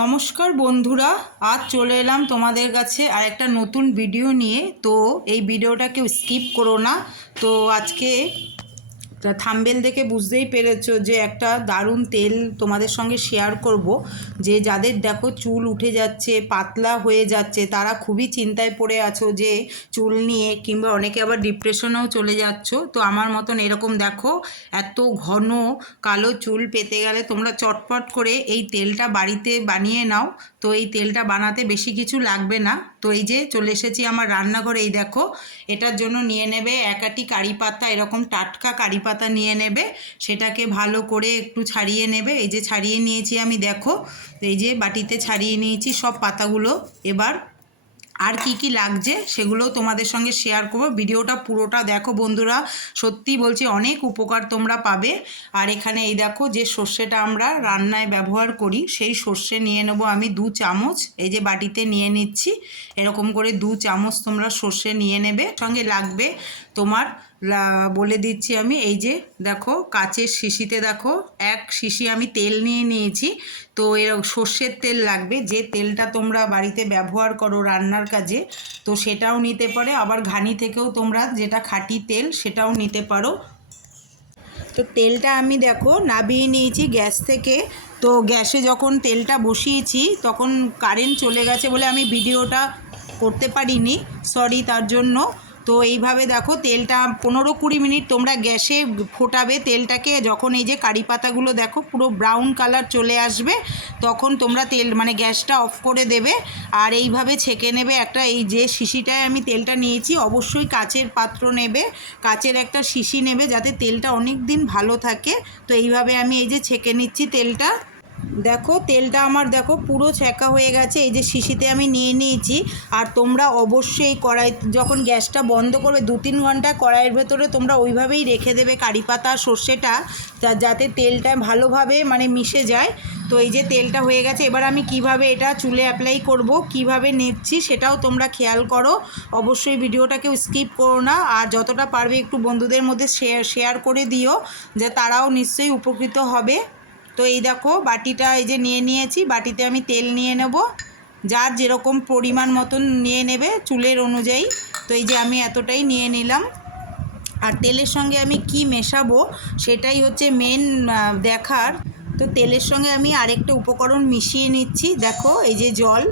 নমস্কার বন্ধুরা, আজ চলে এলাম তোমাদের কাছে আর একটা নতুন ভিডিও নিয়ে। তো এই ভিডিওটাকে স্কিপ করো না। তো আজকে থাম্বেল দেখে বুঝতেই পেরেছ যে একটা দারুণ তেল তোমাদের সঙ্গে শেয়ার করব। যে যাদের দেখো চুল উঠে যাচ্ছে, পাতলা হয়ে যাচ্ছে, তারা খুবই চিন্তায় পড়ে আছো যে চুল নিয়ে কিংবা অনেকে আবার ডিপ্রেশনেও চলে যাচ্ছ। তো আমার মতন এরকম দেখো, এত ঘন কালো চুল পেতে গেলে তোমরা চটপট করে এই তেলটা বাড়িতে বানিয়ে নাও। তো এই তেলটা বানাতে বেশি কিছু লাগবে না। তো এই যে চলে এসেছি আমার রান্নাঘরে, এই দেখো, এটার জন্য নিয়ে নেবে একাটি কারি পাতা, এরকম টাটকা কারি পাতা নিয়ে নেবে। সেটাকে ভালো করে একটু ছাড়িয়ে নেবে। এই যে ছাড়িয়ে নিয়েছি আমি, দেখো, এই যে বাটিতে ছাড়িয়ে নিয়েছি সব পাতাগুলো। এবার আর কি কি লাগছে সেগুলোও তোমাদের সঙ্গে শেয়ার করব। ভিডিওটা পুরোটা দেখো বন্ধুরা। সত্যি বলছি, অনেক উপকার তোমরা পাবে। আর এখানে এই দেখো যে সর্ষেটা আমরা রান্নায় ব্যবহার করি, সেই সর্ষে নিয়ে নেব আমি দু চামচ। এই যে বাটিতে নিয়ে নিচ্ছি, এরকম করে দু চামচ তোমরা সর্ষে নিয়ে নেবে। সঙ্গে লাগবে তোমার বলে দিচ্ছি আমি, এই যে দেখো কাচের শিশিতে দেখো, এক শিশি আমি তেল নিয়ে নিয়েছি। তো এর সর্ষের তেল লাগবে। যে তেলটা তোমরা বাড়িতে ব্যবহার করো রান্নার কাজে, তো সেটাও নিতে পারে। আবার ঘানি থেকেও তোমরা যেটা খাঁটি তেল, সেটাও নিতে পারো। তো তেলটা আমি দেখো নাবিয়ে নিয়েছি গ্যাস থেকে। তো গ্যাসে যখন তেলটা বসিয়েছি, তখন কারেন্ট চলে গেছে বলে আমি ভিডিওটা করতে পারিনি। সরি, তার জন্য। তো এইভাবে দেখো তেলটা পনেরো কুড়ি মিনিট তোমরা গ্যাসে ফোটাবে তেলটাকে, যখন এই যে কারি পাতাগুলো দেখো পুরো ব্রাউন কালার চলে আসবে, তখন তোমরা তেল মানে গ্যাসটা অফ করে দেবে। আর এইভাবে ছেঁকে নেবে একটা, এই যে শিশিটায় আমি তেলটা নিয়েছি, অবশ্যই কাচের পাত্র নেবে, কাচের একটা শিশি নেবে যাতে তেলটা অনেক দিন ভালো থাকে। তো এইভাবে আমি এই যে ছেঁকে নিচ্ছি তেলটা। দেখো, তেলটা আমার দেখো পুরো ছ্যাঁকা হয়ে গেছে, এই যে শিশিতে আমি নিয়ে নিয়েছি। আর তোমরা অবশ্যই কড়াই, যখন গ্যাসটা বন্ধ করবে, দু তিন ঘণ্টা কড়াইয়ের ভেতরে তোমরা ওইভাবেই রেখে দেবে কারি পাতা, সর্ষেটা যাতে তেলটা ভালোভাবে মানে মিশে যায়। তো এই যে তেলটা হয়ে গেছে, এবার আমি কীভাবে এটা চুলে অ্যাপ্লাই করব, কীভাবে নিচ্ছি সেটাও তোমরা খেয়াল করো। অবশ্যই ভিডিওটাকেও স্কিপ করো না, আর যতটা পারবে একটু বন্ধুদের মধ্যে শেয়ার শেয়ার করে দিও, যে তারাও নিশ্চয়ই উপকৃত হবে। তো এই দেখো বাটিটা এই যে নিয়ে নিয়েছি, বাটিতে আমি তেল নিয়ে নেব। যার যেরকম পরিমাণ মতন নিয়ে নেবে চুলের অনুযায়ী, তো এই যে আমি এতটাই নিয়ে নিলাম। আর তেলের সঙ্গে আমি কি মেশাবো সেটাই হচ্ছে মেন দেখার। তো তেলের সঙ্গে আমি আরেকটা উপকরণ মিশিয়ে নিচ্ছি। দেখো এই যে জল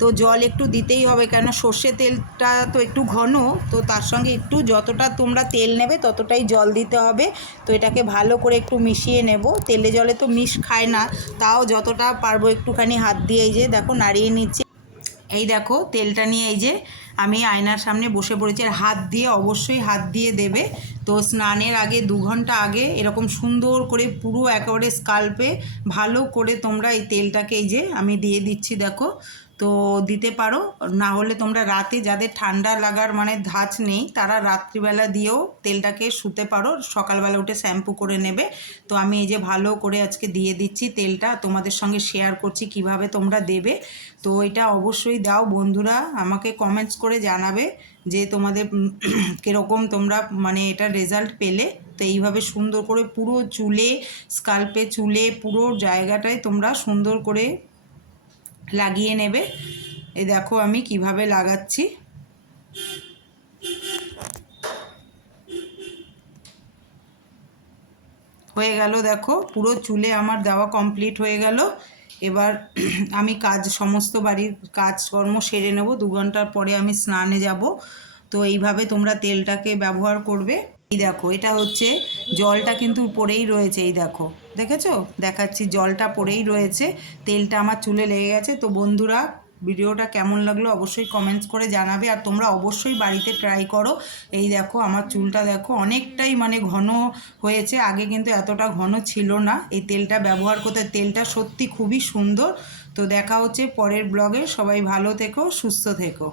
তো জল একটু দিতেই হবে, কেন সর্ষে তেলটা তো একটু ঘন, তো তার সঙ্গে একটু যতটা তোমরা তেল নেবে ততটাই জল দিতে হবে। তো এটাকে ভালো করে একটু মিশিয়ে নেব। তেলে জলে তো মিশ খায় না, তাও যতটা পারব একটুখানি হাত দিয়ে এই যে দেখো নাড়িয়ে নিচ্ছে। এই দেখো তেলটা নিয়ে এই যে আমি আয়নার সামনে বসে পড়েছি আর হাত দিয়ে অবশ্যই হাত দিয়ে দেবে। তো স্নানের আগে দু ঘণ্টা আগে এরকম সুন্দর করে পুরো একেবারে স্কাল্পে ভালো করে তোমরা এই তেলটাকে এই যে আমি দিয়ে দিচ্ছি, দেখো। তো দিতে পারো, না হলে তোমরা রাতে যাদের ঠান্ডা লাগার মানে ধাঁচ নেই, তারা রাত্রিবেলা দিয়েও তেলটাকে শুতে পারো। সকালবেলা উঠে শ্যাম্পু করে নেবে। তো আমি এই যে ভালো করে আজকে দিয়ে দিচ্ছি তেলটা, তোমাদের সঙ্গে শেয়ার করছি কীভাবে তোমরা দেবে। তো এটা অবশ্যই দাও বন্ধুরা, আমাকে কমেন্টস করে জানাবে যে তোমাদের কীরকম তোমরা মানে এটা রেজাল্ট পেলে। তো এইভাবে সুন্দর করে পুরো চুলে স্কাল্পে চুলে পুরো জায়গাটায় তোমরা সুন্দর করে লাগিয়ে নেবে। এ দেখো আমি কীভাবে লাগাচ্ছি। হয়ে গেল দেখো, পুরো চুলে আমার দেওয়া কমপ্লিট হয়ে গেল। এবার আমি কাজ, সমস্ত বাড়ির কাজকর্ম সেরে নেব। দু ঘণ্টার পরে আমি স্নানে যাব। তো এইভাবে তোমরা তেলটাকে ব্যবহার করবে। এই দেখো, এটা হচ্ছে, জলটা কিন্তু পড়েই রয়েছে, এই দেখো। দেখেছ? দেখাচ্ছি, জলটা পড়েই রয়েছে। তেলটা আমার চুলে লেগে গেছে। তো বন্ধুরা ভিডিওটা কেমন লাগল অবশ্যই কমেন্টস করে জানাবে আর তোমরা অবশ্যই বাড়িতে ট্রাই করো। এই দেখো আমার চুলটা দেখো অনেকটাই মানে ঘন হয়েছে, আগে কিন্তু এতটা ঘন ছিল না। এই তেলটা ব্যবহার করতে, তেলটা সত্যি খুবই সুন্দর। তো দেখা হচ্ছে পরের ব্লগে সবাই ভালো থেকো, সুস্থ থেকো।